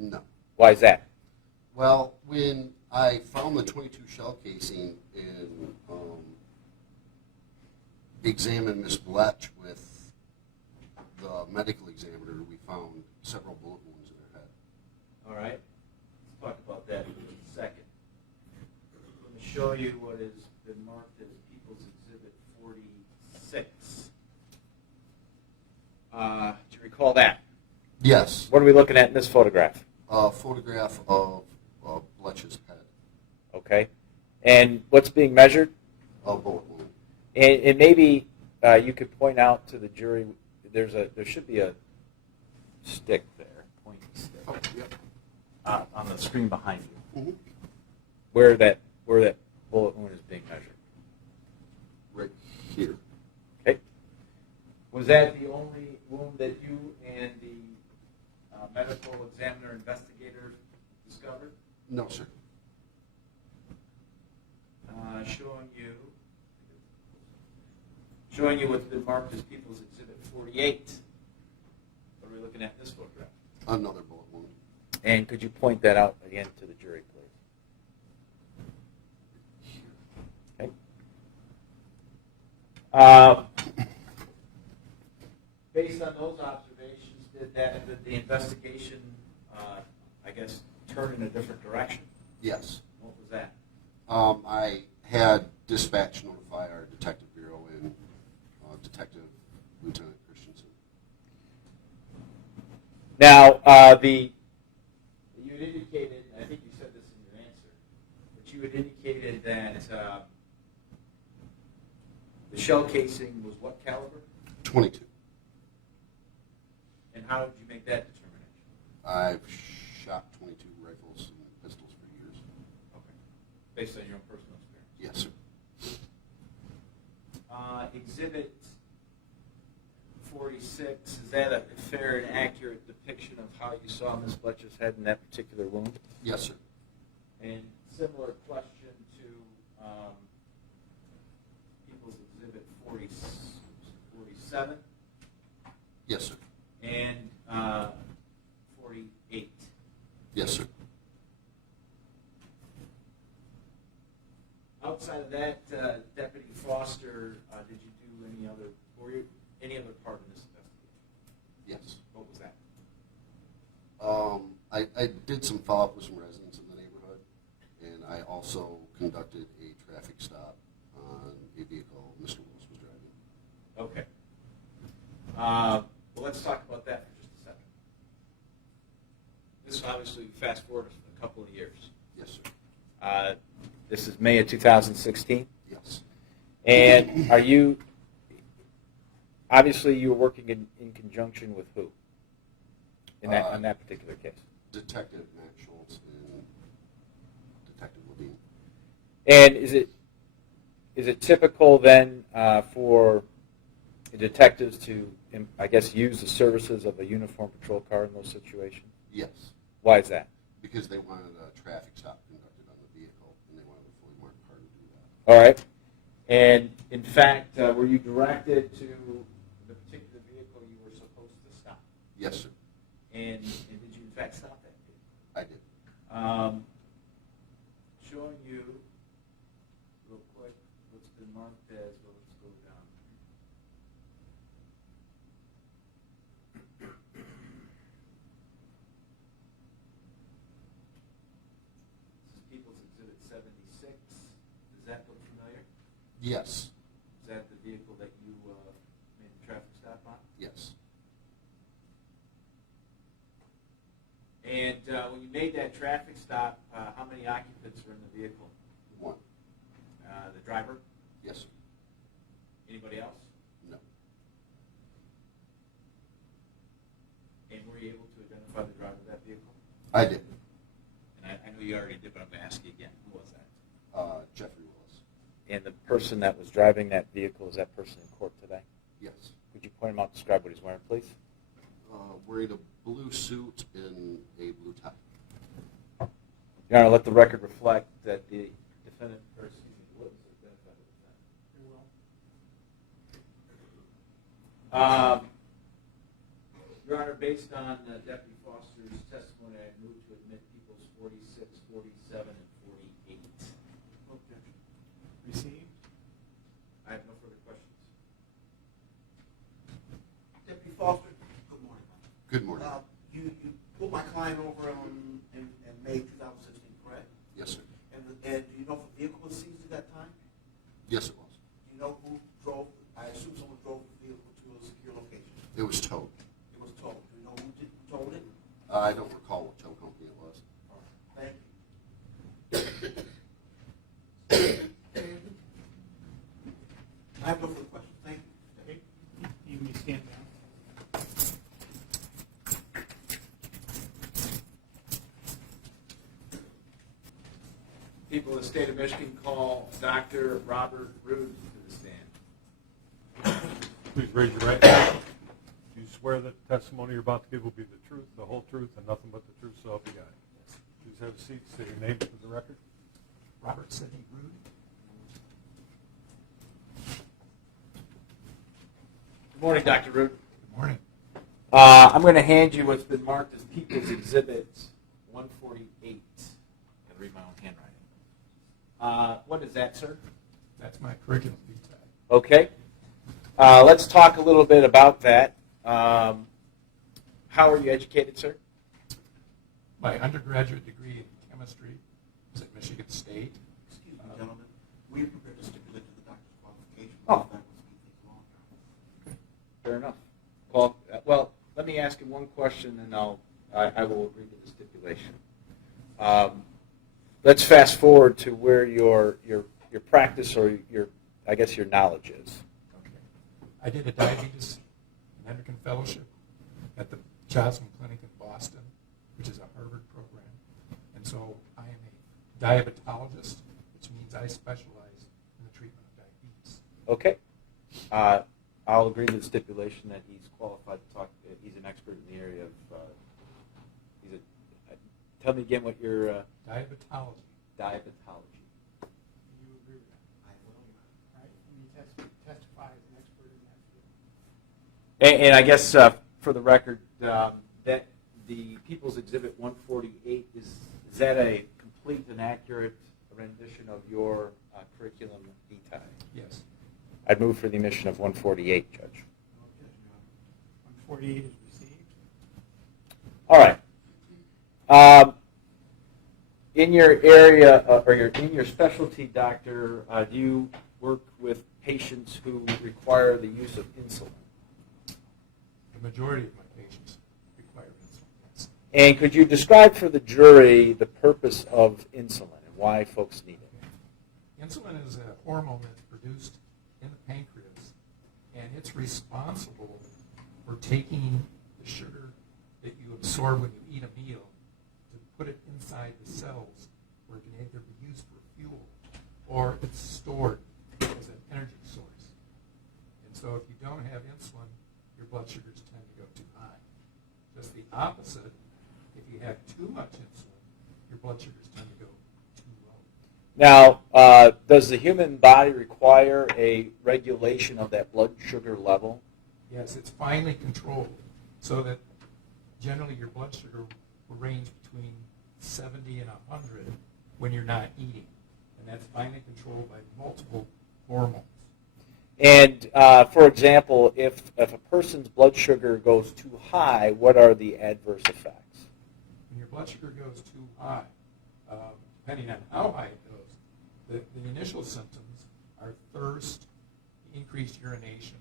No. Why is that? Well, when I found the 22 shell casing and examined Miss Bletch with the medical examiner, we found several bullet wounds in her head. All right. Let's talk about that in a second. I'm going to show you what has been marked as People's Exhibit 46. Do you recall that? Yes. What are we looking at in this photograph? A photograph of Bletch's head. Okay. And what's being measured? A bullet wound. And maybe you could point out to the jury, there should be a stick there, pointy stick. Oh, yep. On the screen behind you. Mm-hmm. Where that bullet wound is being measured. Right here. Okay. Was that the only wound that you and the medical examiner investigator discovered? No, sir. Showing you what's been marked as People's Exhibit 48. What are we looking at in this photograph? Another bullet wound. And could you point that out again to the jury, please? Okay. Based on those observations, did the investigation, I guess, turn in a different direction? Yes. What was that? I had dispatch notify our detective bureau and Detective Lieutenant Christensen. Now, you had indicated, I think you said this in your answer, but you had indicated that the shell casing was what caliber? 22. And how did you make that determination? I've shot 22 rifles and pistols for years. Okay. Based on your own personal experience? Yes, sir. Exhibit 46, is that a fair and accurate depiction of how you saw Ms. Bletch's head in that particular wound? Yes, sir. And similar question to People's Exhibit 47? Yes, sir. And 48? Yes, sir. Outside of that, Deputy Foster, did you do any other part in this investigation? Yes. What was that? I did some follow-up with some residents in the neighborhood, and I also conducted a traffic stop on a vehicle Mr. Wilis was driving. Okay. Well, let's talk about that for just a second. This obviously fast forward a couple of years. Yes, sir. This is May of 2016. Yes. And are you, obviously you were working in conjunction with who on that particular case? Detective Matt Schultz and Detective Levine. And is it typical then for detectives to, I guess, use the services of a uniformed patrol car in those situations? Yes. Why is that? Because they wanted a traffic stop conducted on the vehicle, and they wanted a fully marked car to do that. All right. And in fact, were you directed to the particular vehicle you were supposed to stop? Yes, sir. And did you in fact stop that vehicle? I did. Showing you real quick what's been marked as, well, let's go down. This is People's Exhibit 76. Does that look familiar? Yes. Is that the vehicle that you made the traffic stop on? Yes. And when you made that traffic stop, how many occupants were in the vehicle? One. The driver? Yes, sir. Anybody else? No. And were you able to identify the driver of that vehicle? I did. And I know you already did, but I'm going to ask you again. Who was that? Jeffrey Wilis. And the person that was driving that vehicle, is that person in court today? Yes. Could you point him out, describe what he's wearing, please? Wearing a blue suit and a blue tie. Your Honor, let the record reflect that the defendant, or excuse me, the witness identified the defendant. Your Honor, based on Deputy Foster's testimony, I move pulled my client over in May 2016, correct? Yes, sir. And do you know if the vehicle was seized at that time? Yes, it was. Do you know who drove? I assume someone drove the vehicle to a secure location. It was towed. It was towed. Do you know who towed it? I don't recall what tow company it was. All right. Thank you. I have no further questions. Thank you. Okay. You may stand down. People of the state of Michigan call Dr. Robert Roode to the stand. Please raise your right hand. Do you swear that the testimony you're about to give will be the truth, the whole truth, and nothing but the truth, so help you God? Please have a seat. Say your name for the record. Robert Sidney Roode. Good morning, Dr. Roode. Good morning. I'm going to hand you what's been marked as People's Exhibit 148 and read my own handwriting. What is that, sir? That's my curriculum vitae. Okay. Let's talk a little bit about that. How are you educated, sir? My undergraduate degree in chemistry was at Michigan State. Excuse me, gentlemen. We are prepared to stipulate to the doctor's qualification. Oh. That would speed things along. Fair enough. Well, let me ask you one question, and I will agree to the stipulation. Let's fast forward to where your practice or your knowledge is. Okay. I did a diabetes and endocrine fellowship at the Joslin Clinic in Boston, which is a Harvard program. And so I am a diabetologist, which means I specialize in the treatment of diabetes. Okay. I'll agree to the stipulation that he's qualified to talk. He's an expert in the area of. Tell me again what your Diabetology. diabetology. Do you agree with that? I will. Right? And you testify as an expert in that field. And I guess for the record, that the People's Exhibit 148 is that a complete and accurate rendition of your curriculum vitae? Yes. I'd move for the omission of 148, Judge. No objection, Your Honor. 148 is received. All right. In your area, in your specialty, doctor, do you work with patients who require the use of insulin? The majority of my patients require insulin, yes. And could you describe for the jury the purpose of insulin and why folks need it? Insulin is a hormone that's produced in the pancreas, and it's responsible for taking the sugar that you absorb when you eat a meal to put it inside the cells where it can either be used for fuel or it's stored as an energy source. And so if you don't have insulin, your blood sugars tend to go too high. Just the opposite, if you have too much insulin, your blood sugars tend to go too low. Now, does the human body require a regulation of that blood sugar level? Yes, it's finely controlled so that generally your blood sugar will range between 70 and 100 when you're not eating. And that's finely controlled by multiple hormones. And, for example, if a person's blood sugar goes too high, what are the adverse effects? When your blood sugar goes too high, depending on how high it goes, the initial symptoms are thirst, increased urination,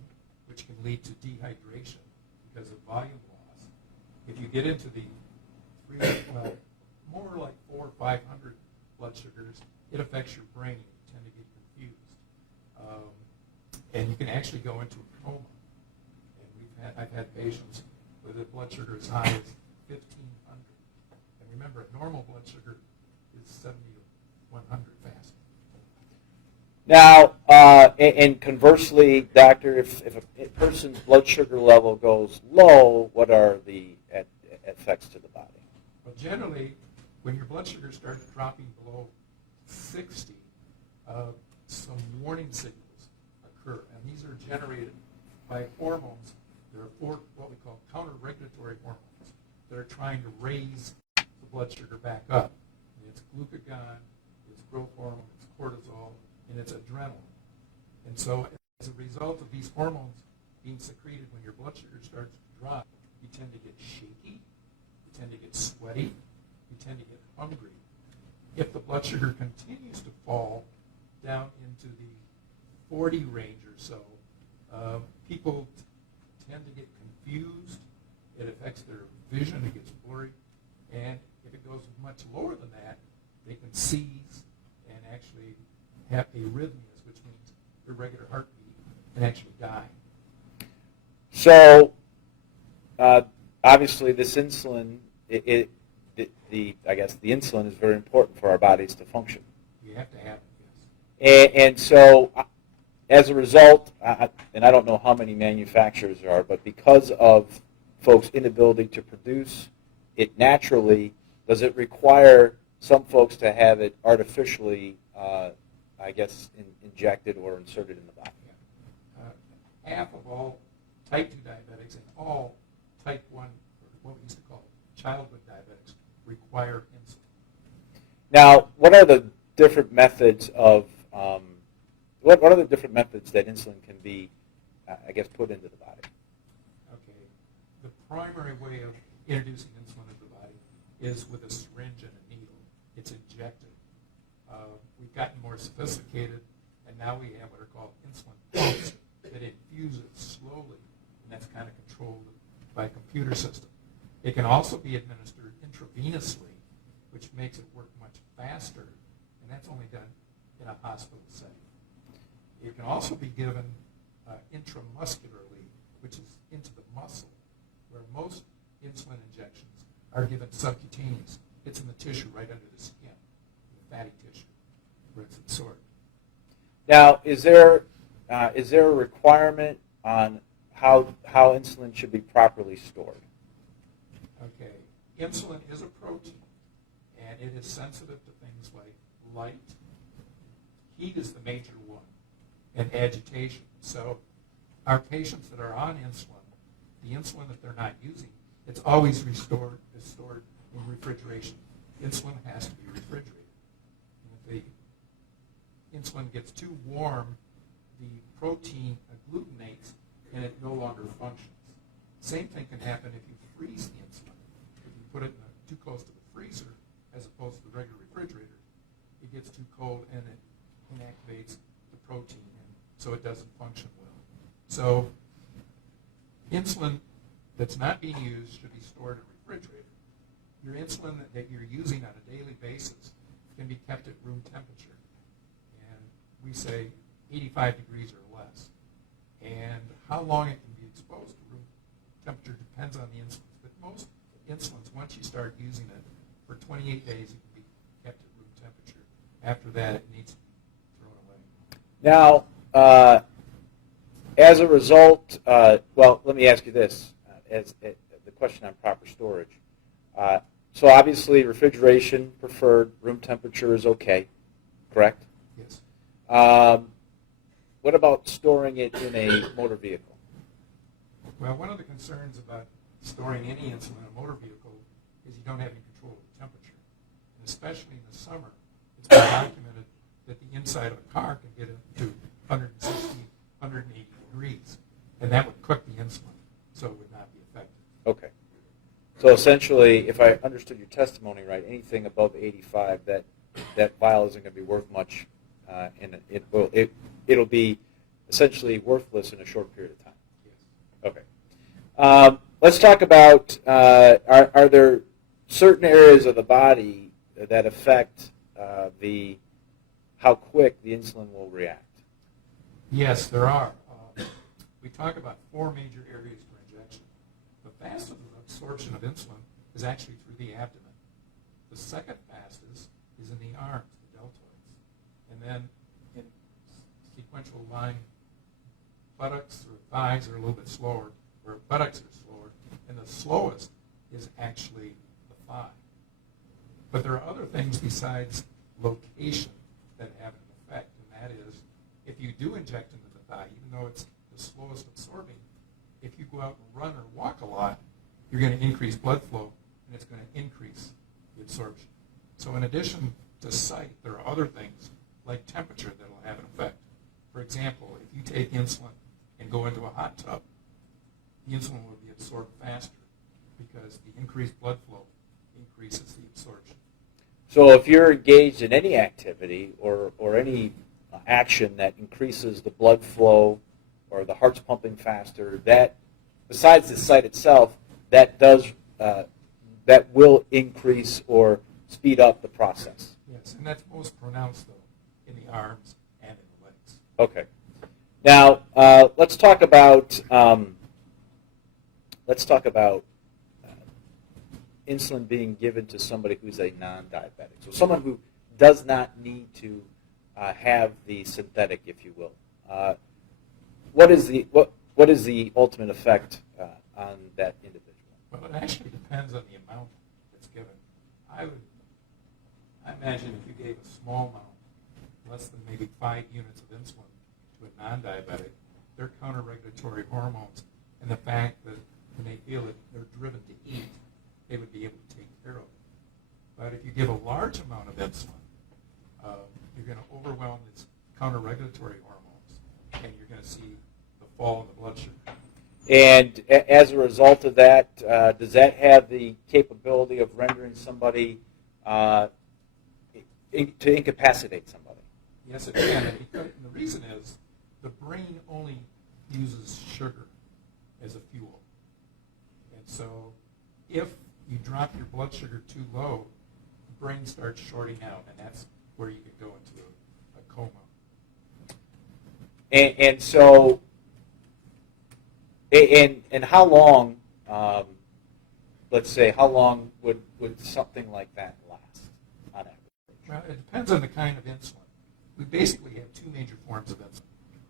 which can lead to dehydration because of volume loss. If you get into the more like 400 or 500 blood sugars, it affects your brain. You tend to get confused. And you can actually go into a coma. And I've had patients with a blood sugar as high as 1,500. And remember, a normal blood sugar is 70 to 100 fasting. Now, and conversely, doctor, if a person's blood sugar level goes low, what are the effects to the body? Well, generally, when your blood sugar starts dropping below 60, some warning signals occur. And these are generated by hormones. There are four what we call counter-regulatory hormones that are trying to raise the blood sugar back up. And it's glucagon, it's growth hormone, it's cortisol, and it's adrenaline. And so as a result of these hormones being secreted when your blood sugar starts to drop, you tend to get shaky, you tend to get sweaty, you tend to get hungry. If the blood sugar continues to fall down into the 40 range or so, people tend to get confused. It affects their vision, it gets blurry. And if it goes much lower than that, they can seize and actually have arrhythmias, which means irregular heartbeat, and actually die. So, obviously, this insulin, I guess the insulin is very important for our bodies to function. You have to have it, yes. And so, as a result, and I don't know how many manufacturers there are, but because of folks' inability to produce it naturally, does it require some folks to have it artificially, I guess, injected or inserted in the body? Half of all type 2 diabetics and all type 1, or what we used to call childhood diabetics, require insulin. Now, what are the different methods of what are the different methods that insulin can be, I guess, put into the body? Okay, the primary way of introducing insulin into the body is with a syringe and a needle. It's injected. We've gotten more sophisticated, and now we have what are called insulin pumps that infuse it slowly, and that's kind of controlled by a computer system. It can also be administered intravenously, which makes it work much faster, and that's only done in a hospital setting. It can also be given intramuscularly, which is into the muscle, where most insulin injections are given subcutaneous. It's in the tissue right under the skin, the fatty tissue, where it's absorbed. Now, is there a requirement on how insulin should be properly stored? Okay, insulin is a protein, and it is sensitive to things like light. Heat is the major one, and agitation. So our patients that are on insulin, the insulin that they're not using, it's always stored in refrigeration. Insulin has to be refrigerated. And if the insulin gets too warm, the protein agglutinates and it no longer functions. Same thing can happen if you freeze the insulin. If you put it too close to the freezer as opposed to the regular refrigerator, it gets too cold and it inactivates the protein, and so it doesn't function well. So insulin that's not being used should be stored in a refrigerator. Your insulin that you're using on a daily basis can be kept at room temperature, and we say 85 degrees or less. And how long it can be exposed to room temperature depends on the insulin. But most insulins, once you start using it, for 28 days it can be kept at room temperature. After that, it needs to be thrown away. Now, as a result, well, let me ask you this, as the question on proper storage. So obviously, refrigeration preferred, room temperature is okay, correct? Yes. What about storing it in a motor vehicle? Well, one of the concerns about storing any insulin in a motor vehicle is you don't have any control of the temperature. And especially in the summer, it's been documented that the inside of a car can get into 160, 180 degrees, and that would cook the insulin, so it would not be effective. Okay. So essentially, if I understood your testimony right, anything above 85, that vial isn't going to be worth much, and it'll be essentially worthless in a short period of time. Yes. Okay. Let's talk about, are there certain areas of the body that affect how quick the insulin will react? Yes, there are. We talk about 4 major areas for injection. The fastest absorption of insulin is actually through the abdomen. The second fastest is in the arms, the deltoids. And then in sequential line, buttocks or thighs are a little bit slower, or buttocks are slower, and the slowest is actually the thigh. But there are other things besides location that have an effect, and that is if you do inject into the thigh, even though it's the slowest absorbing, if you go out and run or walk a lot, you're going to increase blood flow, and it's going to increase the absorption. So in addition to sight, there are other things like temperature that will have an effect. For example, if you take insulin and go into a hot tub, the insulin will be absorbed faster because the increased blood flow increases the absorption. So if you're engaged in any activity or any action that increases the blood flow or the heart's pumping faster, that besides the site itself, that will increase or speed up the process. Yes, and that's most pronounced though in the arms and in the legs. Okay. Now let's talk about insulin being given to somebody who's a non-diabetic. So someone who does not need to have the synthetic, if you will. What is the ultimate effect on that individual? Well, it actually depends on the amount that's given. I imagine if you gave a small amount, less than maybe 5 units of insulin to a non-diabetic, their counter-regulatory hormones and the fact that when they feel that they're driven to eat, they would be able to take care of it. But if you give a large amount of insulin, you're going to overwhelm its counter-regulatory hormones, and you're going to see the fall in the blood sugar. And as a result of that, does that have the capability of rendering somebody to incapacitate somebody? Yes, it can. And the reason is the brain only uses sugar as a fuel. And so if you drop your blood sugar too low, the brain starts shorting out, and that's where you can go into a coma. And so, and how long, let's say, how long would something like that last on average? Well, it depends on the kind of insulin. We basically have 2 major forms of insulin.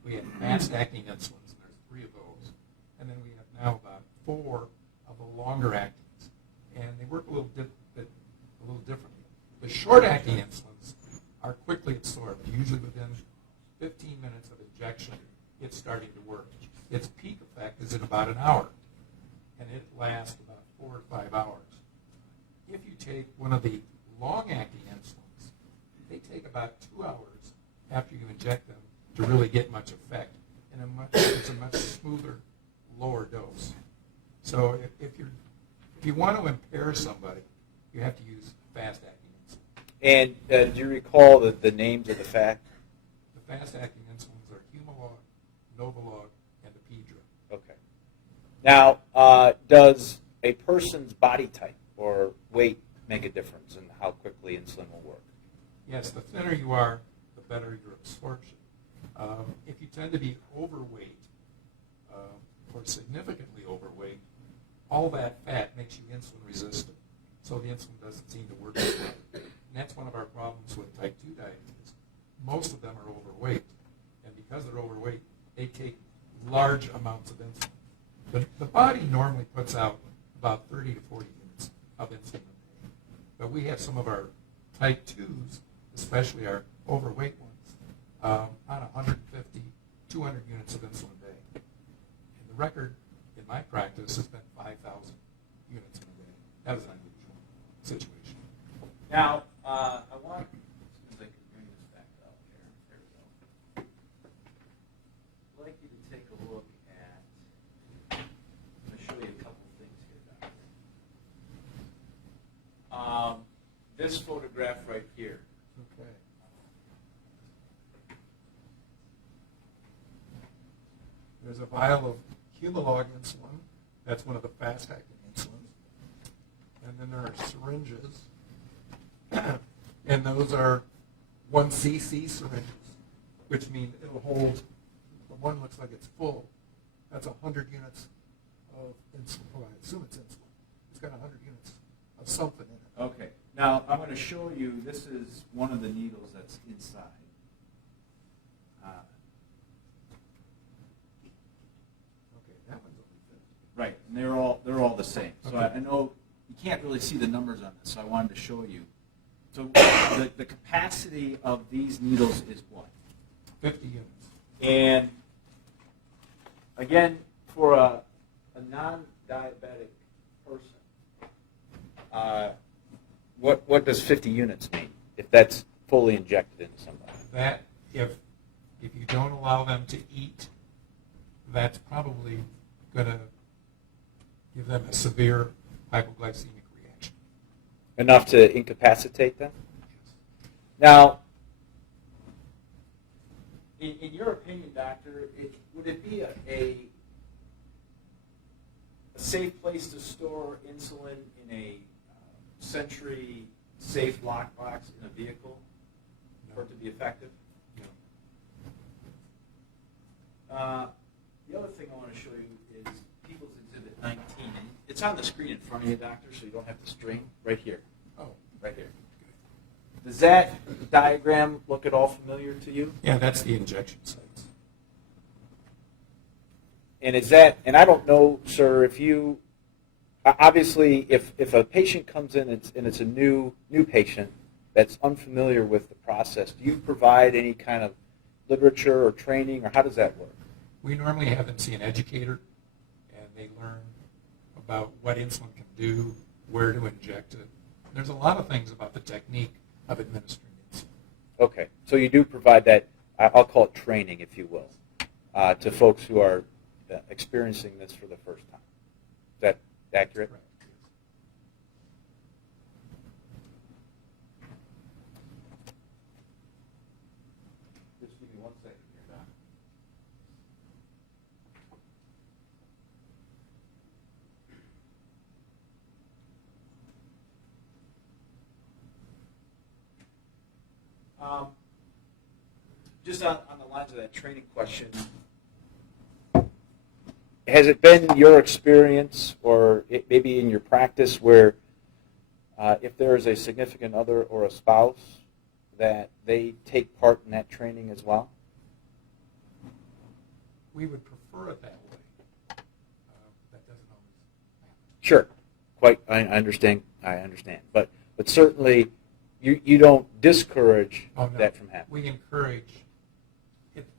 We have fast-acting insulins, and there's 3 of those. And then we have now about 4 of the longer-actings. And they work a little differently. The short-acting insulins are quickly absorbed. Usually within 15 minutes of injection, it's starting to work. Its peak effect is in about an hour, and it lasts about 4 or 5 hours. If you take one of the long-acting insulins, they take about 2 hours after you inject them to really get much effect, and it's a much smoother, lower dose. So if you want to impair somebody, you have to use fast-acting insulin. And do you recall the names of the fact? The fast-acting insulins are Humalog, Novolog, and Apidra. Okay. Now, does a person's body type or weight make a difference in how quickly insulin will work? Yes, the thinner you are, the better your absorption. If you tend to be overweight or significantly overweight, all that fat makes you insulin resistant. So the insulin doesn't seem to work as well. And that's one of our problems with type 2 diabetes. Most of them are overweight. And because they're overweight, they take large amounts of insulin. The body normally puts out about 30 to 40 units of insulin a day. But we have some of our type 2s, especially our overweight ones, on 150, 200 units of insulin a day. And the record in my practice has been 5,000 units in a day. That is an unusual situation. Now, I want, as soon as I can bring this back up here, there we go. I'd like you to take a look at, I'm going to show you a couple of things here, Doctor. This photograph right here. Okay. There's a vial of Humalog insulin. That's one of the fast-acting insulins. And then there are syringes. And those are 1 cc syringes, which means it'll hold, the one looks like it's full. That's 100 units of insulin. Oh, I assume it's insulin. It's got 100 units of something in it. Okay. Now, I'm going to show you, this is one of the needles that's inside. Okay, that one's only 50. Right, and they're all the same. So Okay. I know you can't really see the numbers on this, so I wanted to show you. So the capacity of these needles is what? 50 units. And again, for a non-diabetic person, what does 50 units mean if that's fully injected into somebody? That if you don't allow them to eat, that's probably going to give them a severe hypoglycemic reaction. Enough to incapacitate them? Now, in your opinion, doctor, would it be a safe place to store insulin in a Sentry safe lockbox in a vehicle for it to be effective? No. The other thing I want to show you is People's Exhibit 19. And it's on the screen in front of you, doctor, so you don't have to strain. Right here. Oh, right here. Does that diagram look at all familiar to you? Yeah, that's the injection sites. And is that, and I don't know, sir, if you, obviously, if a patient comes in and it's a new patient that's unfamiliar with the process, do you provide any kind of literature or training, or how does that work? We normally have them see an educator, and they learn about what insulin can do, where to inject it. There's a lot of things about the technique of administering insulin. Okay, so you do provide that, I'll call it training, if you will, to folks who are experiencing this for the first time. Is that accurate? Right. Just give me 1 second here, Doc. Just on the lines of that training question, has it been your experience or maybe in your practice where if there is a significant other or a spouse that they take part in that training as well? We would prefer it that way. That doesn't always happen. Sure, quite. I understand. But certainly, you don't discourage that from happening. We encourage.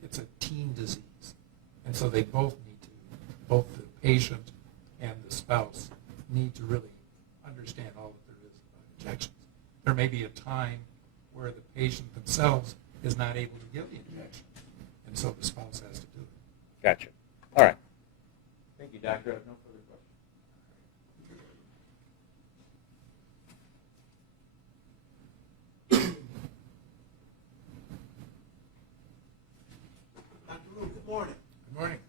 It's a teen disease, and so they both the patient and the spouse need to really understand all that there is about injections. There may be a time where the patient themselves is not able to give the injection, and so the spouse has to do it. Gotcha. All right. Thank you, doctor. I have no further questions. Dr. Root, good morning. Good morning.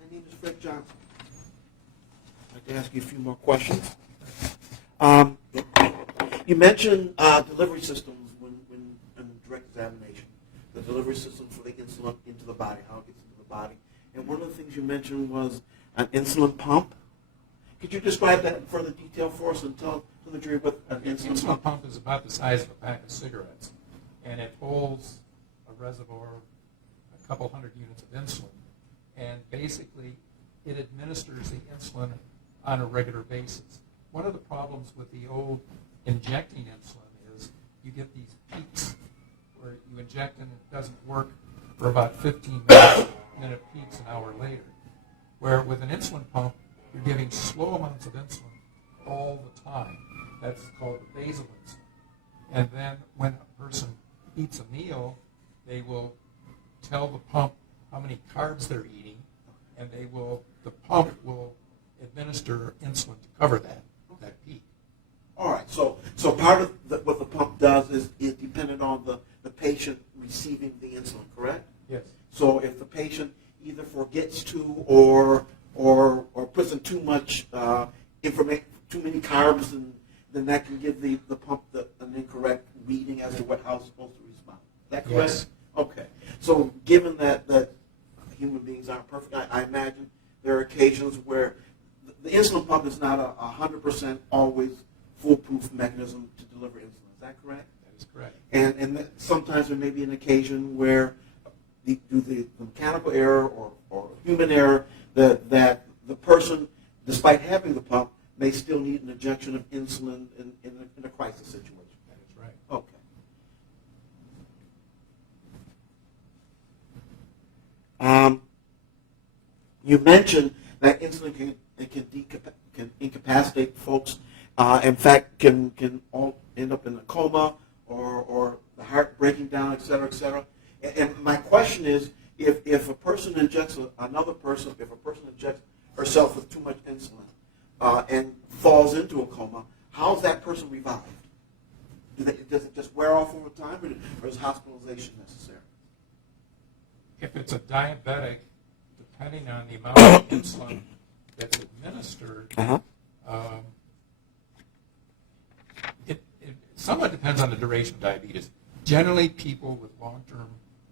My name is Fred Johnson. I'd like to ask you a few more questions. You mentioned delivery systems when in direct examination, the delivery systems for the insulin into the body, how it gets into the body. And one of the things you mentioned was an insulin pump. Could you describe that in further detail for us and tell the jury what an insulin Insulin pump is about the size of a pack of cigarettes, and it holds a reservoir of a couple hundred units of insulin. And basically, it administers the insulin on a regular basis. One of the problems with the old injecting insulin is you get these peaks where you inject and it doesn't work for about 15 minute peaks an hour later. Where with an insulin pump, you're giving slow amounts of insulin all the time. That's called the basal insulin. And then when a person eats a meal, they will tell the pump how many carbs they're eating, and the pump will administer insulin to cover that peak. All right, so part of what the pump does is dependent on the patient receiving the insulin, correct? Yes. So if the patient either forgets to or puts in too much information, too many carbs, then that can give the pump an incorrect reading as to how it's supposed to respond. Is that correct? Yes. Okay. So given that human beings aren't perfect, I imagine there are occasions where the insulin pump is not a 100% always foolproof mechanism to deliver insulin. Is that correct? That is correct. And sometimes there may be an occasion where due to the mechanical error or human error that the person, despite having the pump, may still need an injection of insulin in a crisis situation. That is right. Okay. You mentioned that insulin can incapacitate folks. In fact, can all end up in a coma or the heart breaking down, et cetera, et cetera. And my question is, if a person injects another person, if a person injects herself with too much insulin and falls into a coma, how is that person revived? or is hospitalization necessary? If it's a diabetic, depending on the amount of insulin that's administered, Uh-huh. it somewhat depends on the duration of diabetes. Generally, people with long-term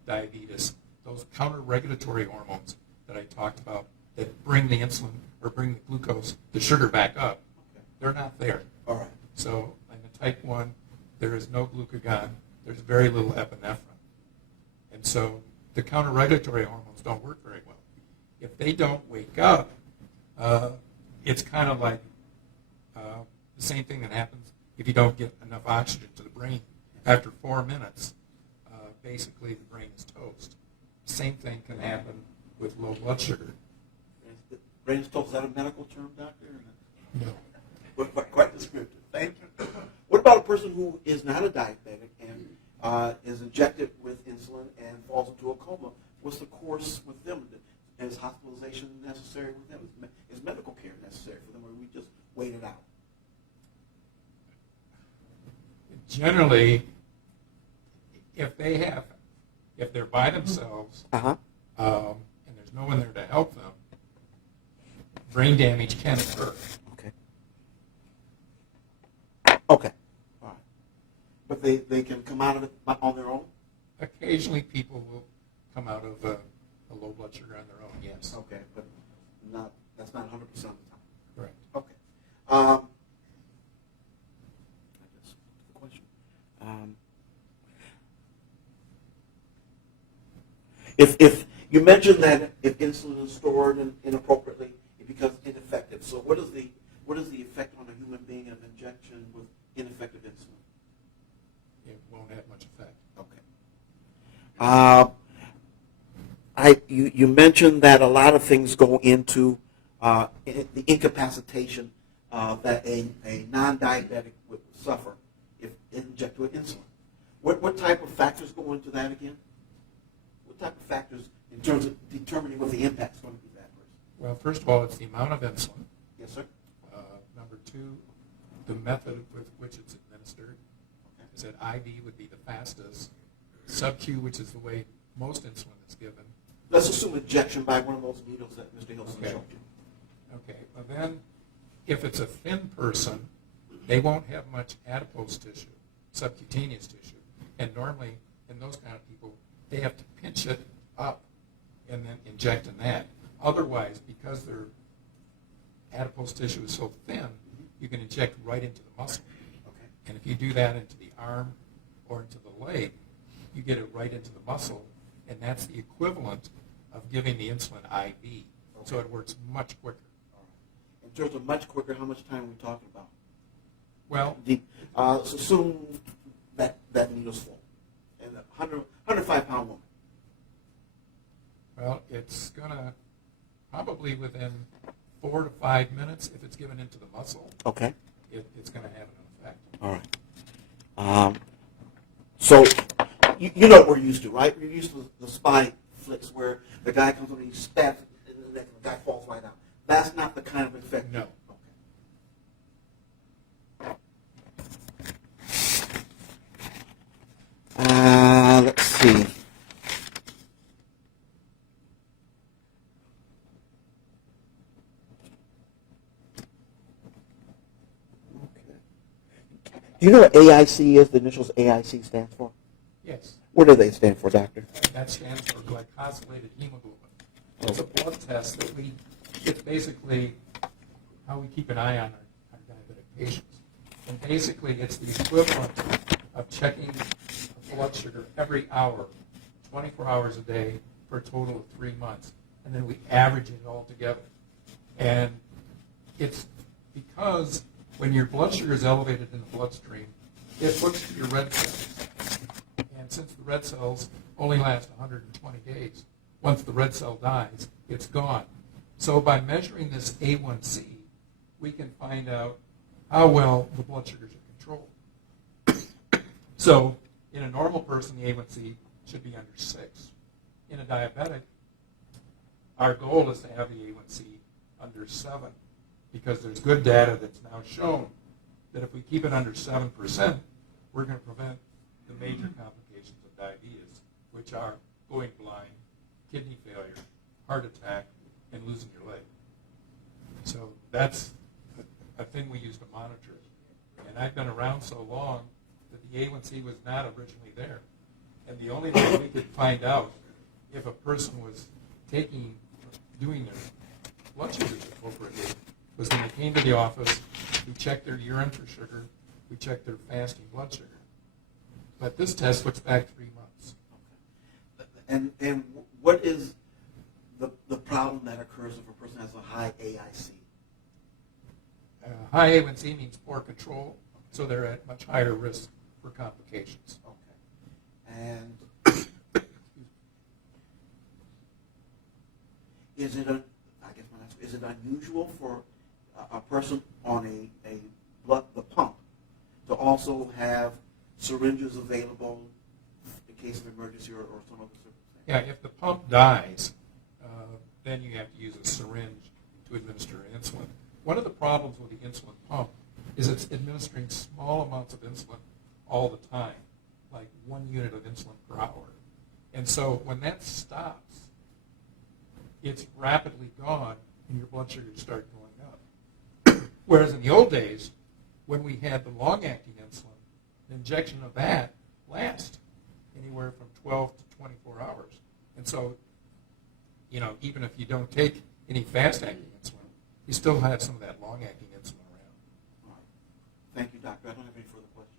diabetes, those counter-regulatory hormones that I talked about that bring the insulin or bring the glucose, the sugar back up, Okay. they're not there. All right. So in the type 1, there is no glucagon. There's very little epinephrine. And so the counter-regulatory hormones don't work very well. If they don't wake up, it's kind of like the same thing that happens if you don't get enough oxygen to the brain. After 4 minutes, basically the brain is toast. Same thing can happen with low blood sugar. Brain is toast, is that a medical term, doctor? No. Quite descriptive. Thank you. What about a person who is not a diabetic and is injected with insulin and falls into a coma? What's the course with them? Is hospitalization necessary with them? Is medical care necessary for them, or we just wait it out? Generally, if they're by themselves Uh-huh. And there's no one there to help them, brain damage can occur. Okay. Okay. All right. But they can come out of it on their own? Occasionally, people will come out of a low blood sugar on their own. Yes. Okay, but that's not 100% of the time. Correct. Okay. I guess the question. If you mentioned that if insulin is stored inappropriately, it becomes ineffective. So what is the effect on a human being of injection with ineffective insulin? It won't have much effect. Okay. You mentioned that a lot of things go into the incapacitation that a non-diabetic would suffer if injected with insulin. What type of factors go into that again? What type of factors in terms of determining what the impact is going to be for that person? Well, first of all, it's the amount of insulin. Yes, sir. Number 2, the method with which it's administered. Okay. Is that IV would be the fastest. Sub-Q, which is the way most insulin is given. Let's assume injection by one of those needles that Mr. Hilson Okay. showed you. Okay. Well, then, if it's a thin person, they won't have much adipose tissue, subcutaneous tissue. And normally, in those kind of people, they have to pinch it up and then inject in that. Otherwise, because their adipose tissue is so thin, you can inject right into the muscle. Okay. And if you do that into the arm or into the leg, you get it right into the muscle, and that's the equivalent of giving the insulin IV. Okay. So it works much quicker. All right. In terms of much quicker, how much time are we talking about? Well, So assume that needle's full, and a 105-pound woman. well, it's gonna probably within 4 to 5 minutes, if it's given into the muscle, Okay. it's gonna have an effect. All right. So you know what we're used to, right? We're used to the spy flicks where the guy comes over and he stabs in the neck and the guy falls right out. That's not the kind of effect. No. Let's see. Do you know what AIC is? The initials AIC stands for? Yes, What do they stand for, doctor? that stands for glycosylated hemoglobin. It's a blood test that it's basically how we keep an eye on our diabetic patients. And basically, it's the equivalent of checking blood sugar every hour, 24 hours a day, for a total of 3 months. And then we average it all together. And it's because when your blood sugar is elevated in the bloodstream, it looks to your red cells. And since the red cells only last 120 days, once the red cell dies, it's gone. So by measuring this A1C, we can find out how well the blood sugars are controlled. So in a normal person, the A1C should be under 6. In a diabetic, our goal is to have the A1C under 7, because there's good data that's now shown that if we keep it under 7%, we're going to prevent the major complications of ideas, which are going blind, kidney failure, heart attack, and losing your leg. So that's a thing we use to monitor it. And I've been around so long that the A1C was not originally there. And the only way we could find out if a person was doing their blood sugars appropriately was when they came to the office, we checked their urine for sugar, we checked their fasting blood sugar. But this test looks back 3 months. And what is the problem that occurs if a person has a high AIC? High A1C means poor control, so they're at much higher risk for complications. Okay. And is it is it unusual for a person on the pump to also have syringes available in case of emergency or some other circumstance? Yeah, if the pump dies, then you have to use a syringe to administer insulin. One of the problems with the insulin pump is it's administering small amounts of insulin all the time, like 1 unit of insulin per hour. And so when that stops, it's rapidly gone and your blood sugars start going up. Whereas in the old days, when we had the long-acting insulin, the injection of that lasts anywhere from 12 to 24 hours. And so, even if you don't take any fast-acting insulin, you still have some of that long-acting insulin around. All right. Thank you, doctor. I don't have any further questions.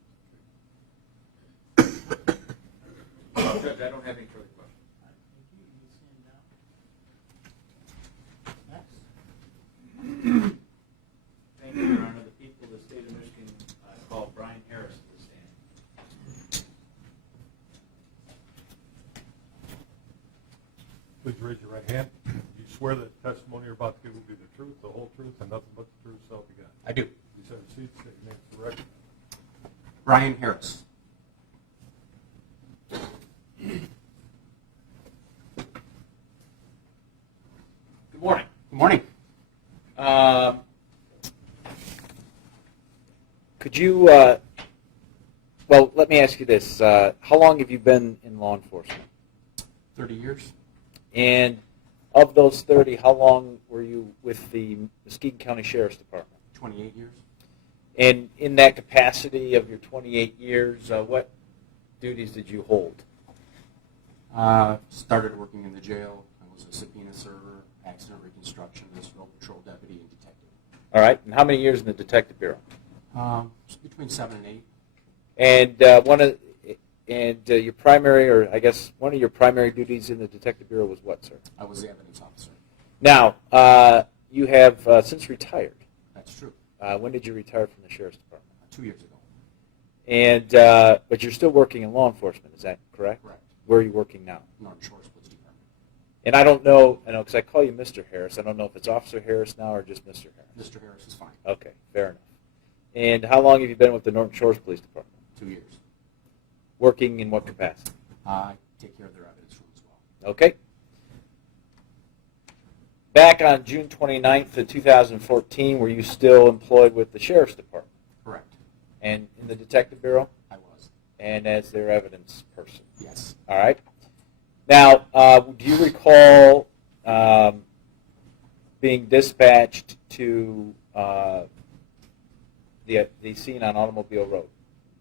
Judge, I don't have any further questions. Thank you. You stand down. Next. Thank you, Your Honor. The people of the state of Michigan call Brian Harris to the stand. Please raise your right hand. Do you swear that the testimony you're about to give will be the truth, the whole truth, and nothing but the truth, so help you God? I do. Please have a seat. State your name for the record. Brian Harris. Good morning. Good morning. Could you, let me ask you this. How long have you been in law enforcement? 30 years. And of those 30, how long were you with the Muskegon County Sheriff's Department? 28 years. And in that capacity of your 28 years, what duties did you hold? Started working in the jail. I was a subpoena server, accident reconstructionist, road patrol deputy, and detective. All right. And how many years in the Detective Bureau? Between 7 and 8. And your primary, or I guess one of your primary duties in the Detective Bureau was what, sir? I was the evidence officer. Now, you have since retired. That's true. When did you retire from the Sheriff's Department? 2 years ago. And but you're still working in law enforcement, is that correct? Correct. Where are you working now? North Shores Police Department. And I don't know, because I call you Mr. Harris. I don't know if it's Officer Harris now or just Mr. Harris. Mr. Harris is fine. Okay, fair enough. And how long have you been with the North Shores Police Department? 2 years. Working in what capacity? I take care of their evidence room as well. Okay. Back on June 29th of 2014, were you still employed with the Sheriff's Department? Correct. And in the Detective Bureau? I was. And as their evidence person? Yes. All right. Now, do you recall being dispatched to the scene on Automobile Road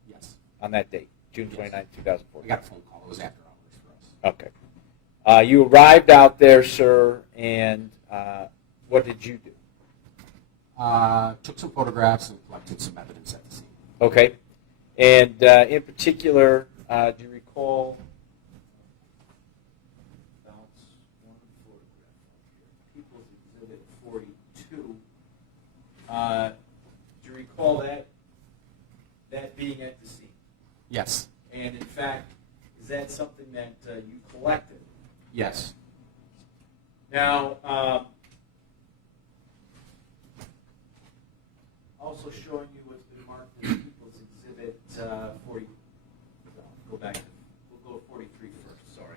Yes. on that date, June 29th, 2014? I got a phone call. It was after hours for us. Okay. You arrived out there, sir, and what did you do? Took some photographs and collected some evidence at the scene. Okay. And in particular, do you recall People's Exhibit 42? Do you recall that being at the scene? Yes. And in fact, is that something that you collected? Yes. Now, also showing you what's been marked as People's Exhibit 40. Go back. We'll go to 43 first. Sorry.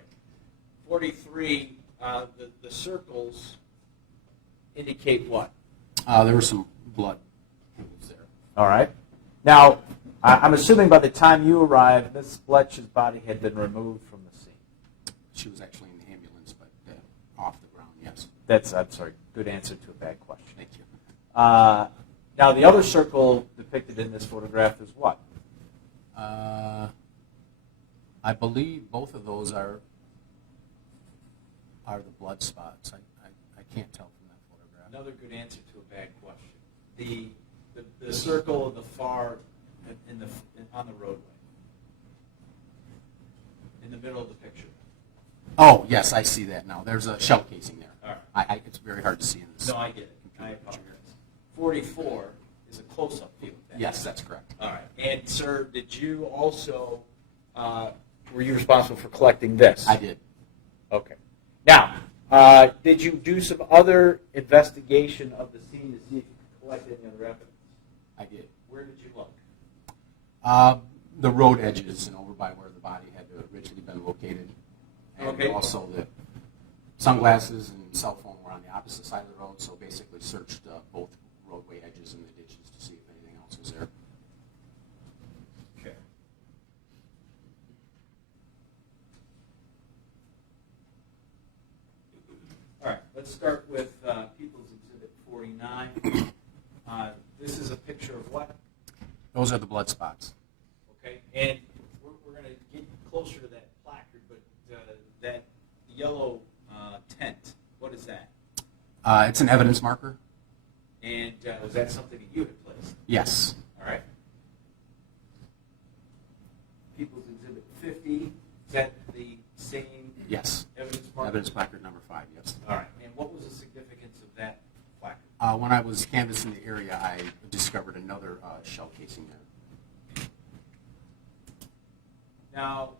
43. The circles indicate what? There were some blood pools there. All right. Now, I'm assuming by the time you arrived, Miss Fletch's body had been removed from the scene. She was actually in the ambulance, but off the ground, yes. I'm sorry, good answer to a bad question. Thank you. Now, the other circle depicted in this photograph is what? I believe both of those are the blood spots. I can't tell from that photograph. Another good answer to a bad question. The circle in the far, on the roadway, in the middle of the picture. Oh, yes, I see that now. There's a shell casing there. All right. It's very hard to see in this. No, I get it. I apologize. 44 is a close-up view. Yes, that's correct. All right. And, sir, did you also, were you responsible for collecting this? I did. Okay. Now, did you do some other investigation of the scene to see if you could collect any other evidence? I did. Where did you look? The road edges and over by where the body had originally been located. And Okay. also the sunglasses and cell phone were on the opposite side of the road, so basically searched both roadway edges and the ditches to see if anything else was there. Okay. All right, let's start with People's Exhibit 49. This is a picture of what? Those are the blood spots. Okay, and we're going to get closer to that placard, but that yellow tent, what is that? It's an evidence marker. And was that something that you had placed? Yes. All right. People's Exhibit 50, is that the same Yes. evidence marker? Evidence placard number 5, yes. All right, and what was the significance of that placard? When I was canvassing the area, I discovered another shell casing there. Now,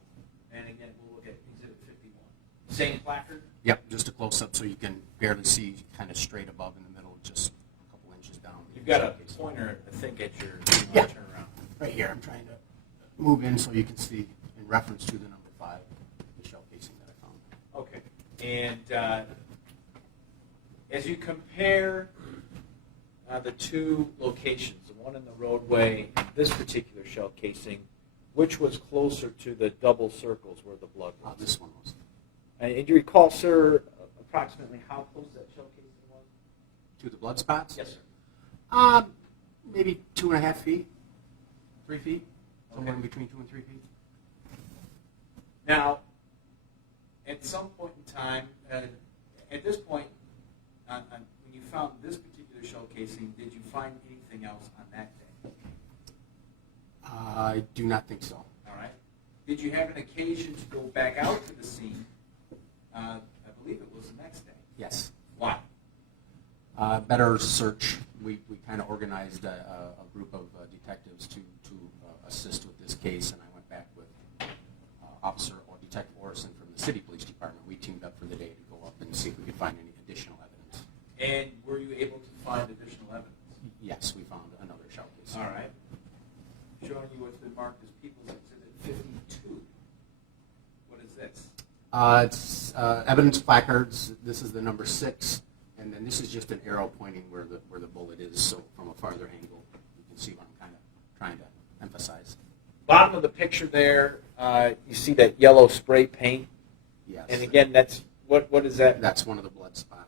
and again, we'll look at Exhibit 51. Same placard? Yep, just a close-up so you can barely see kind of straight above in the middle, just a couple inches down. You've got a pointer, I think, at your Yeah. turnaround. Right here, I'm trying to move in so you can see in reference to the number 5, the shell casing that I found. Okay, and as you compare the two locations, the one in the roadway and this particular shell casing, which was closer to the double circles where the blood was? This one was. And do you recall, sir, approximately how close that shell casing was? To the blood spots? Yes, sir. Maybe 2.5 feet, 3 feet, somewhere Okay. in between 2 and 3 feet. Now, at some point in time, at this point, when you found this particular shell casing, did you find anything else on that day? I do not think so. All right. Did you have an occasion to go back out to the scene? I believe it was the next day. Yes. Why? Better search. We kind of organized a group of detectives to assist with this case, and I went back with Detective Orson from the City Police Department. We teamed up for the day to go up and see if we could find any additional evidence. And were you able to find additional evidence? Yes, we found another shell case. All right. Showing you what's been marked as People's Exhibit 52. What is this? It's evidence placards. This is the number 6, and then this is just an arrow pointing where the bullet is. So from a farther angle, you can see what I'm kind of trying to emphasize. Bottom of the picture there, you see that yellow spray paint. Yes. And again, that's what is that? That's one of the blood spot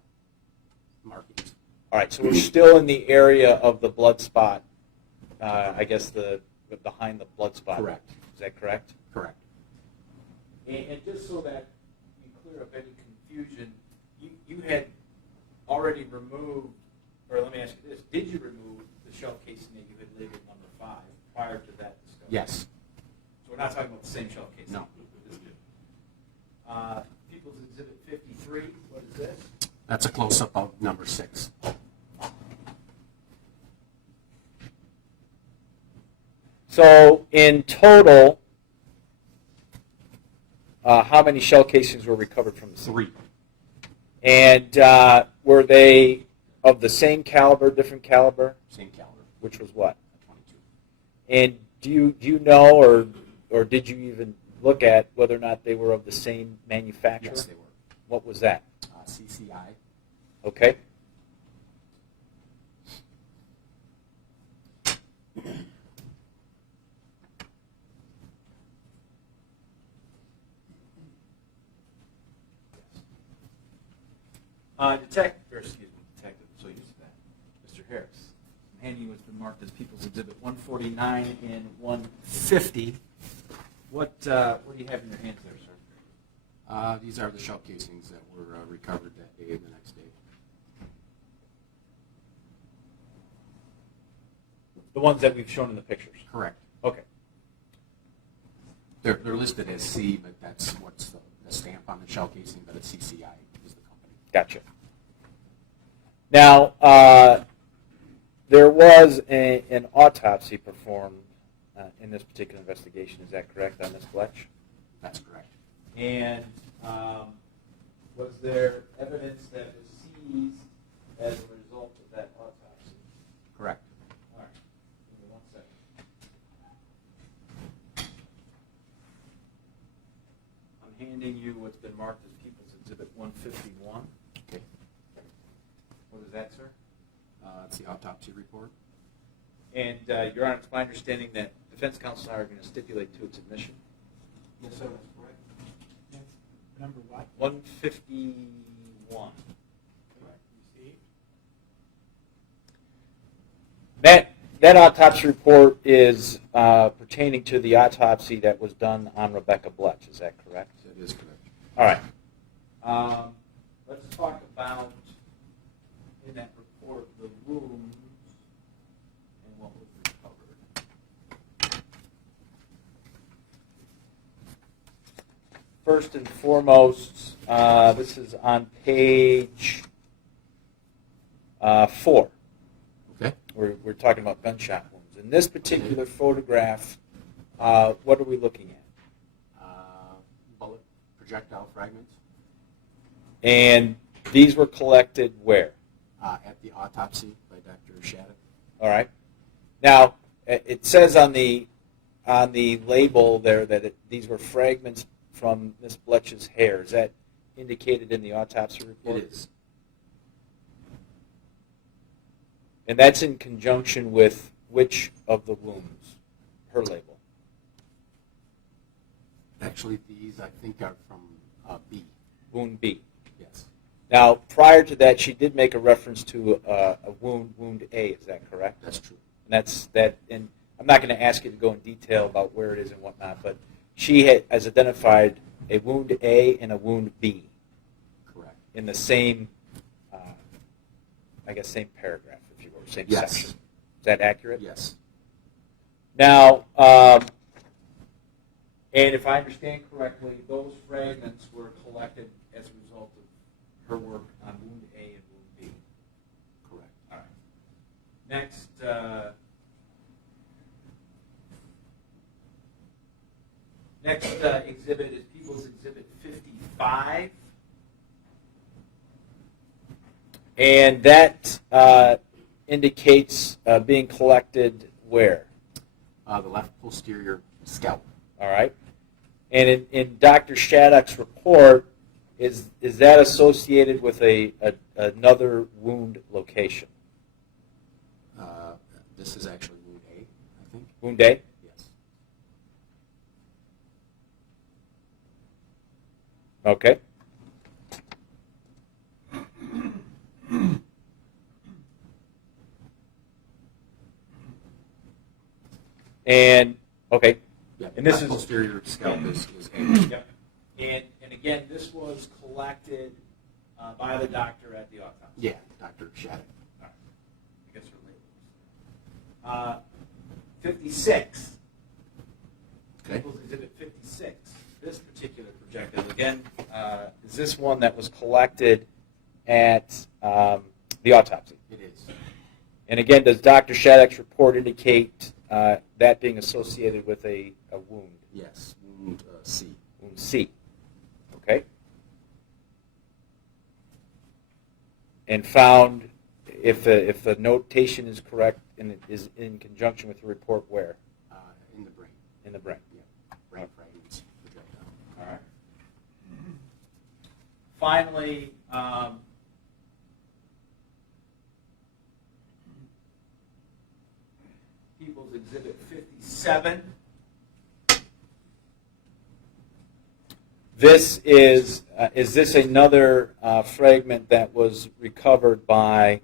markings. All right, so we're still in the area of the blood spot. I guess behind the blood spot. Correct. Is that correct? Correct. And just so that you clear up any confusion, you had already removed, or let me ask you this: did you remove the shell casing that you had labeled number 5 prior to that discovery? Yes. So we're not talking about the same shell casing. No. This is good. People's Exhibit 53. What is this? That's a close-up of number 6. So in total, how many shell casings were recovered from the scene? 3. And were they of the same caliber, different caliber? Same caliber. Which was what? 22. And do you know, or did you even look at whether or not they were of the same manufacturer? Yes, they were. What was that? CCI. Okay. Detective, so used to that. Mr. Harris, I'm handing you what's been marked as People's Exhibit 149 and 150. What do you have in your hands there, sir? These are the shell casings that were recovered that day and the next day. The ones that we've shown in the pictures. Correct. Okay. They're listed as C, but that's what's the stamp on the shell casing, but it's CCI is the company. Gotcha. Now, there was an autopsy performed in this particular investigation. Is that correct, on Ms. Fletch? That's correct. And was there evidence that was seized as a result of that autopsy? Correct. All right. Give me 1 second. I'm handing you what's been marked as People's Exhibit 151. Okay. What is that, sir? It's the autopsy report. And, Your Honor, it's my understanding that defense counsel and I are going to stipulate to its admission. Yes, sir, that's correct. That's number what? 151. Received. That autopsy report is pertaining to the autopsy that was done on Rebecca Bletch. Is that correct? That is correct. All right. Let's talk about, in that report, the wounds and what was recovered. First and foremost, this is on page 4. Okay. We're talking about gunshot wounds. In this particular photograph, what are we looking at? Bullet projectile fragments And these were collected where? at the autopsy by Dr. Shattuck. All right. Now, it says on the label there that these were fragments from Miss Bletch's hair. Is that indicated in the autopsy report? It is. And that's in conjunction with which of the wounds? Her label. Actually, these I think are from B. Wound B. Yes. Now, prior to that, she did make a reference to a wound A. Is that correct? That's true. And that's that. And I'm not going to ask you to go in detail about where it is and whatnot, but she has identified a wound A and a wound B Correct. in the same, I guess, same paragraph, if you will, same Yes. section. Is that accurate? Yes. Now, and if I understand correctly, those fragments were collected as a result of her work on wound A and wound B. Correct. All right. Next, exhibit is People's Exhibit 55. And that indicates being collected where? The left posterior scalp. All right. And in Dr. Shattuck's report, is that associated with another wound location? This is actually wound A, I think. Wound A? Yes. Okay. And, okay. Yeah. And this left is- posterior scalp is A. Yep. And again, this was collected by the doctor at the autopsy. Yeah, Dr. Shattuck. All right. I guess her label. 56. Okay. People's Exhibit 56. This particular projectile, again, is this one that was collected at the autopsy? It is. And again, does Dr. Shattuck's report indicate that being associated with a wound? Yes, wound C. Wound C. Okay. And found, if the notation is correct, and it is in conjunction with the report, where? In the brain. In the brain. Yeah. Brain fragments projectile. All right. Finally, People's Exhibit 57. This is this another fragment that was recovered by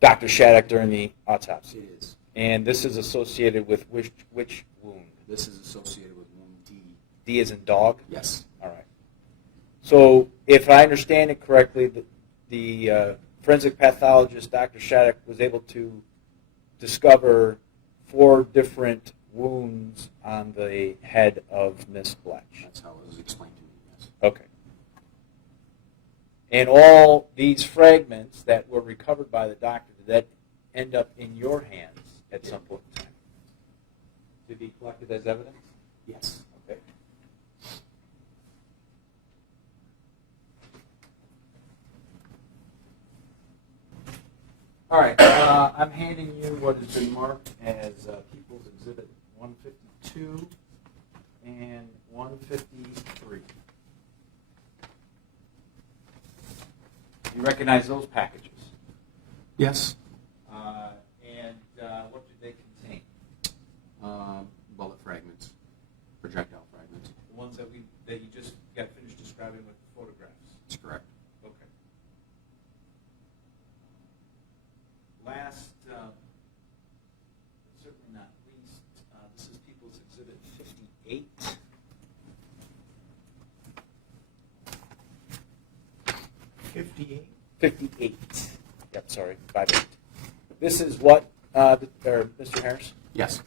Dr. Shattuck during the autopsy? It is. And this is associated with which wound? This is associated with wound D. D as in dog? Yes. All right. So if I understand it correctly, the forensic pathologist, Dr. Shattuck, was able to discover 4 different wounds on the head of Miss Bletch. That's how it was explained to me, yes. Okay. And all these fragments that were recovered by the doctor, did that end up in your hands at some point in time? To be collected as evidence? Yes. Okay. All right. I'm handing you what has been marked as People's Exhibit 152 and 153. You recognize those packages? Yes. And what do they contain? Bullet fragments, projectile fragments. The ones that you just got finished describing with the photographs. That's correct. Okay. Last, but certainly not least, this is People's Exhibit 58. Yep, sorry, 58. This is what, Mr. Harris? Yes.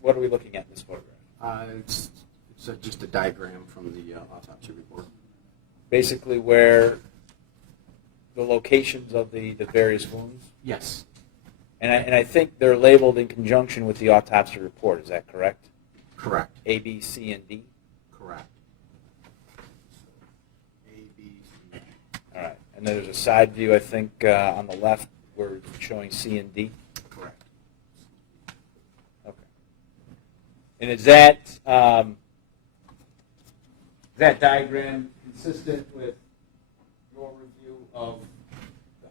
What are we looking at in this photograph? It's just a diagram from the autopsy report. Basically where the locations of the various wounds? Yes. And I think they're labeled in conjunction with the autopsy report, is that correct? Correct. A, B, C, and D? Correct. A, B, C. All right. And then there's a side view, I think, on the left where it's showing C and D? Correct. Okay. And is that diagram consistent with your review of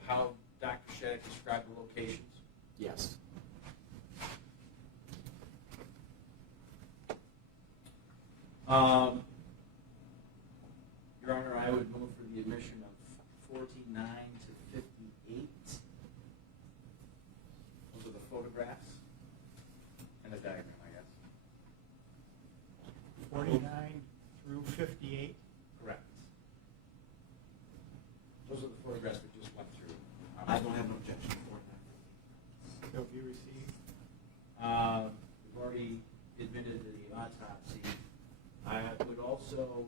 how Dr. Shattuck described the locations? Yes. Your Honor, I would move for the admission of 49 to 58. Those are the photographs and the diagram, I guess. 49 through 58. Correct. Those are the photographs we just went through. I don't have no objection for that. They'll be received. We've already admitted the autopsy. I would also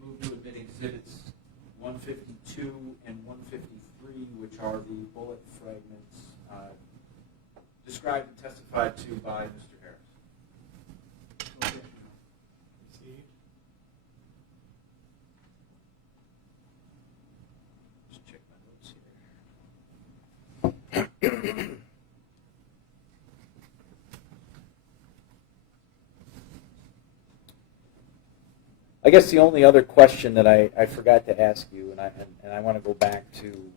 move to admit exhibits 152 and 153, which are the bullet fragments described and testified to by Mr. Harris. No objection. Received. Just check my notes here. I guess the only other question that I forgot to ask you, and I want to go back to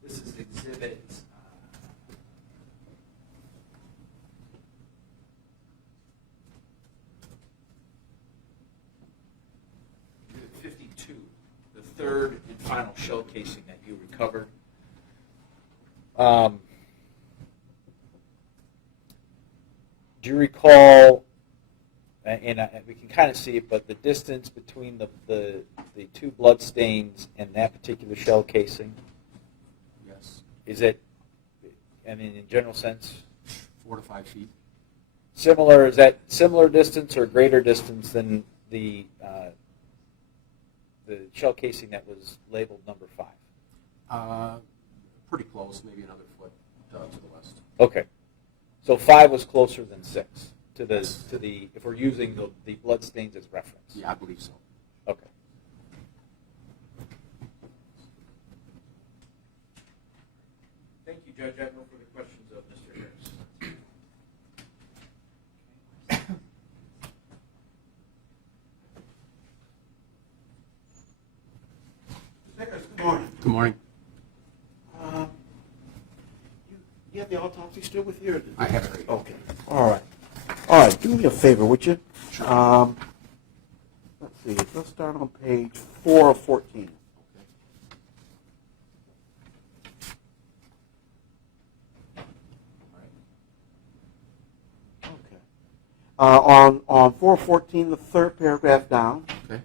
this is exhibit 52, the third and final shell casing that you recovered. Do you recall, and we can kind of see it, but the distance between the 2 blood stains and that particular shell casing, Yes. is it, I mean, in general sense, 4 to 5 feet. similar? Is that similar distance or greater distance than the shell casing that was labeled number 5? Pretty close, maybe another foot to the west. Okay. So 5 was closer than 6 to the if we're using the blood stains as reference. Yeah, I believe so. Okay. Thank you, Judge. I have no further questions of Mr. Harris. Mr. Harris, good morning. Good morning. You have the autopsy still with you? Or I have it right here. Okay. All right. All right. Do me a favor, would you? Sure. Let's see. Let's start on page 4 of 14. Okay. On 414, the third paragraph down, Okay.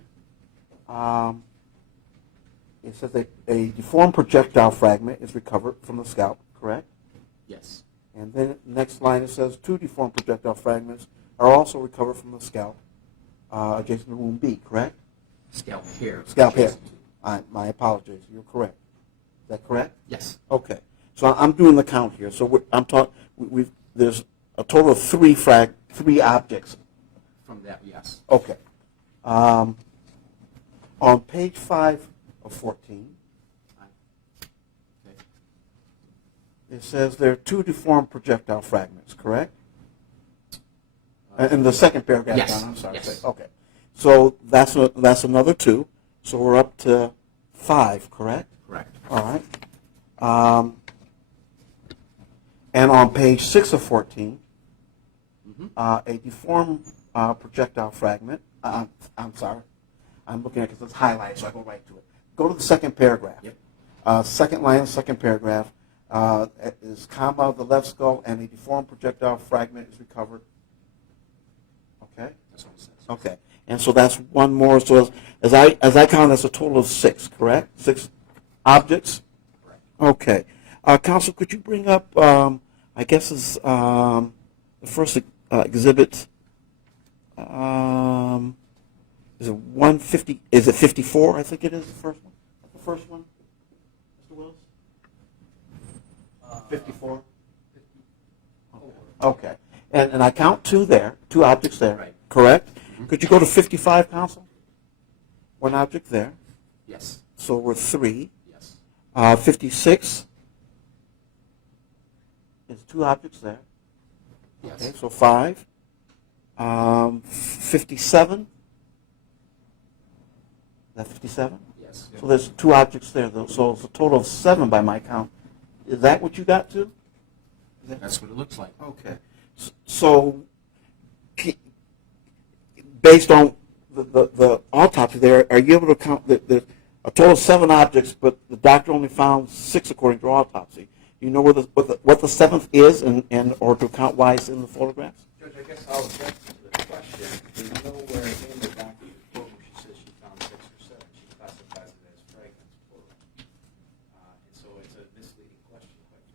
it says a deformed projectile fragment is recovered from the scalp, correct? Yes. And then next line it says 2 deformed projectile fragments are also recovered from the scalp adjacent to wound B, correct? Scalp hair. Scalp hair. My apologies. You're correct. Is that correct? Yes. Okay. So I'm doing the count here. So there's a total of 3 objects. From that, yes. Okay. On page 5 of 14, Okay. it says there are 2 deformed projectile fragments, correct? In the second paragraph Yes. down, I'm sorry. Yes. Okay. So that's another 2. So we're up to 5, correct? Correct. All right. And on page 6 of 14, a deformed projectile fragment. I'm sorry. I'm looking at it because it's highlighted, so I go right to it. Go to the second paragraph. Yep. Second line, second paragraph is comma of the left skull, and a deformed projectile fragment is recovered. Okay. That's what it says. Okay. And so that's one more. So as I count, that's a total of 6, correct? 6 objects. Correct. Okay. Counsel, could you bring up, I guess is the first exhibit, is it 150, is it 54, I think it is, the first one? The first one, Mr. Willis? 54? Okay. And I count 2 there, 2 objects there, Right. correct? Could you go to 55, Counsel? 1 object there. Yes. So we're 3. Yes. 56 is 2 objects there. Yes. Okay, so 5. 57. Is that 57? Yes. So there's 2 objects there, though. So it's a total of 7 by my count. Is that what you got to? That's what it looks like. Okay. So based on the autopsy there, are you able to count a total of 7 objects, but the doctor only found 6 according to autopsy? Do you know what the 7th is, or to count why it's in the photographs? Judge, I guess I'll object to the question. There's nowhere in the doctor's report where she says she found 6 or 7. She classifies it as fragments, plural. And so it's a misleading question, quite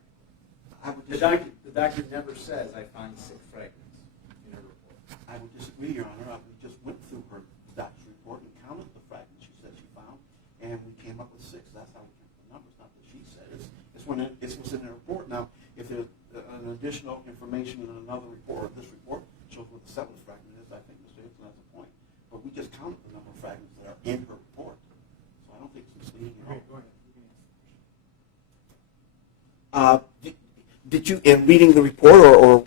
frankly. The doctor never says, I find 6 fragments in her report. I would disagree, Your Honor. We just went through her doctor's report and counted the fragments she said she found, and we came up with 6. That's how we came up with the numbers, not that she said. It's what's in the report. Now, if there's an additional information in another report, or this report shows what the 7th fragment is, I think Mr. Hickson has a point. But we just counted the number of fragments that are in her report. So I don't think it's misleading at all. Go ahead. You can answer the question. Did you, in reading the report or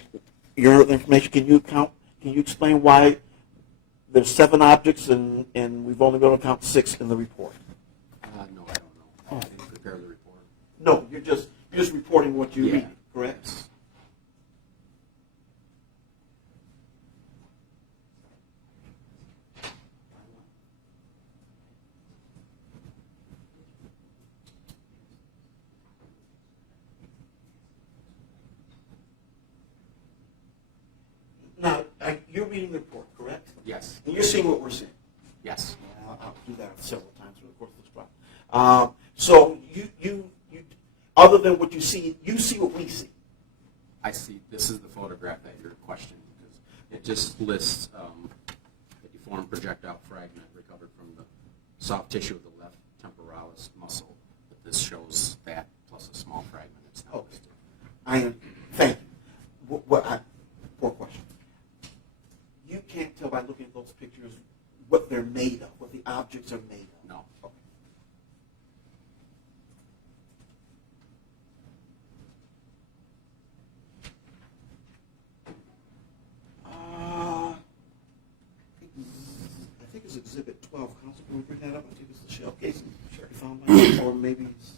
your information, can you explain why there's 7 objects and we've only been able to count 6 in the report? No, I don't know. I didn't prepare the report. No, you're just reporting what you read, correct? Now, you're reading the report, correct? Yes. And you're seeing what we're seeing. Yes. I'll do that several times through the course of this trial. So you, other than what you see what we see. I see. This is the photograph that you're questioning because it just lists a deformed projectile fragment recovered from the soft tissue of the left temporalis muscle. But this shows that plus a small fragment. It's not listed. Thank you. Poor question. You can't tell by looking at those pictures what they're made of, what the objects are made of. No. Okay. I think it's Exhibit 12. Counsel, can we bring that up? I think it's the shell casing. You found by, or maybe it's...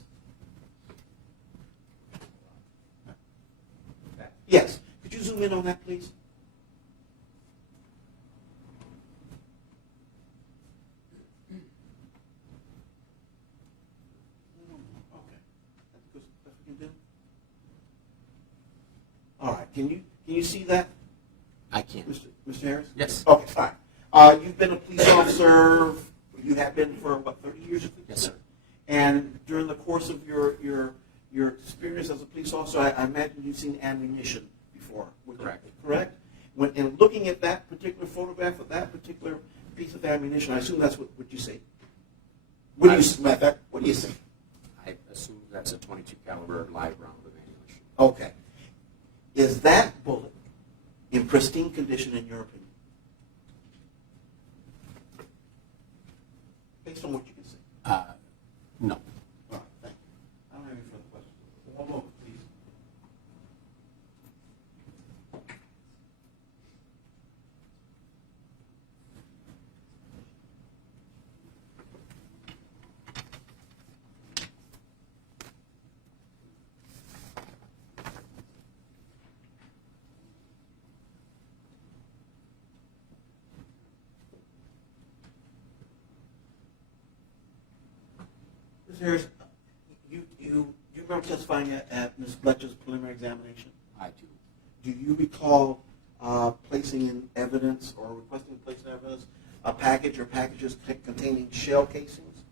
zoom in on that, please? Okay. That's good stuff we can do. All right. Can you see that, I can't. Mr. Harris? Yes. Okay, fine. You've been a police officer. You have been for what, 30 years? Yes, sir. And during the course of your experience as a police officer, I imagine you've seen ammunition before. Correct. Correct? And looking at that particular photograph of that particular piece of ammunition, I assume that's what you see. What do you see? Matter of fact, what do you see? I assume that's a 22 caliber live round of ammunition. Okay. Is that bullet in pristine condition in your opinion? Based on what you can see. No. All right, thank you. I don't have any further questions. One moment, please. Ms. Harris, you remember testifying at Ms. Fletcher's preliminary examination? I do. Do you recall placing in evidence or requesting to place in evidence a package or packages containing shell casings?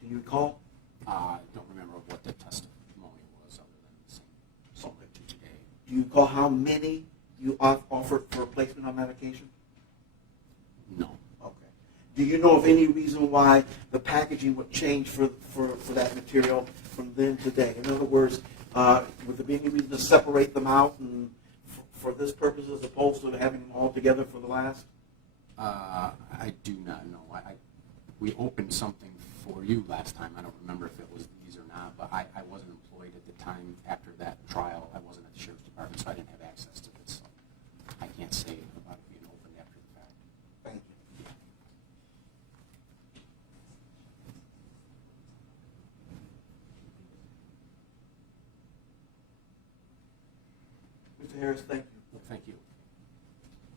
Do you recall? I don't remember what the testimony was other than the same to today. Do you recall how many you offered for placement on that occasion? No. Okay. Do you know of any reason why the packaging would change for that material from then to today? In other words, would there be any reason to separate them out and for this purpose as opposed to having them all together for the last? I do not know. We opened something for you last time. I don't remember if it was these or not, but I wasn't employed at the time after that trial. I wasn't at the Sheriff's Department, so I didn't have access to it. So I can't say about it being opened after the fact. Thank you. Mr. Harris, thank you. Well, thank you.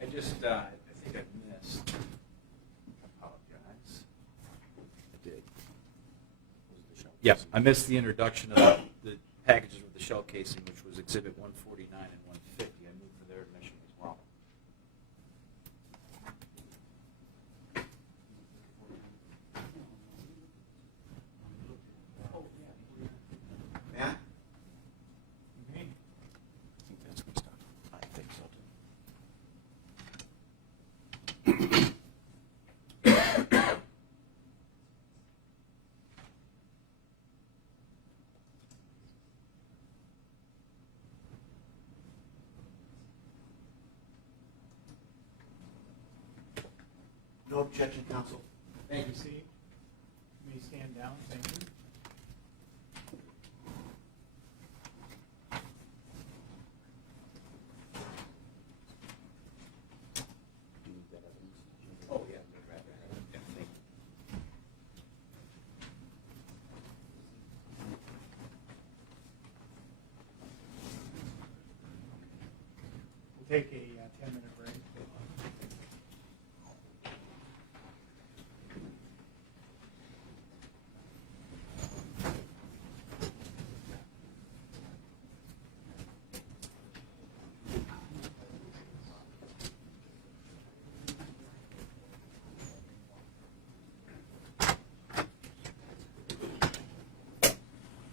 I just, I think I missed. Apologize. I did. Yeah, I missed the introduction of the packages with the shell casing, which was Exhibit 149 and 150. I moved for their admission as well. Matt? I think that's what's done. I think so too. No objection, counsel. Thank you, Steve. You may stand down, thank you. Do you need that evidence? Oh, yeah. Yeah, thank you. We'll take a 10-minute break.